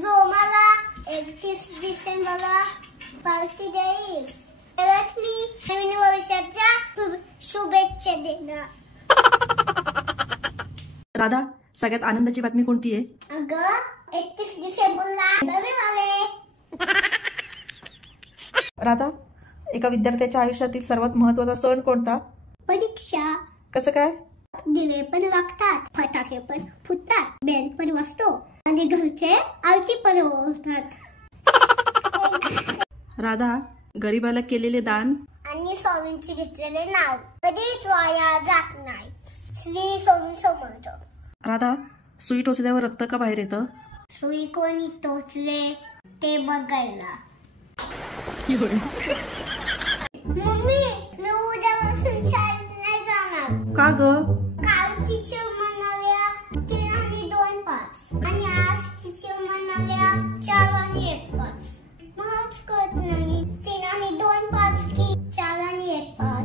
जो मला 31 डिसेंबरला पार्टी देईल त्यालाच मी नवीन वर्षाच्या शुभेच्छा देणार. राधा, सगळ्यात आनंदाची बातमी कोणती आहे? अगं 31 डिसेंबरला नवीन आले. राधा, एका विद्यार्थ्याच्या आयुष्यातील सर्वात महत्त्वाचा सण कोणता? परीक्षा. कसं काय? दिवे पण लागतात, फटाके पण फुटतात, बँड पण वाजतो आणि घरचे आरती पण ओळखतात. राधा, गरिबाला केलेले दान आणि स्वामींचे घेतलेले नाव कधीच वाया जात नाही. श्री स्वामी समर्थ. राधा, सुई टोचल्यावर रक्त का बाहेर येतं? सुई कोणी टोचले ते बघायला. मम्मी, मी उद्यापासून शाळेत नाही जाणार. का ग? काल टीचर म्हणाल्या 3 आणि 2 5 आणि आज टीचर म्हणाल्या 4 आणि 1 5. मलाच कळत नाही 3 आणि 2 5 की 4 आणि 1 5.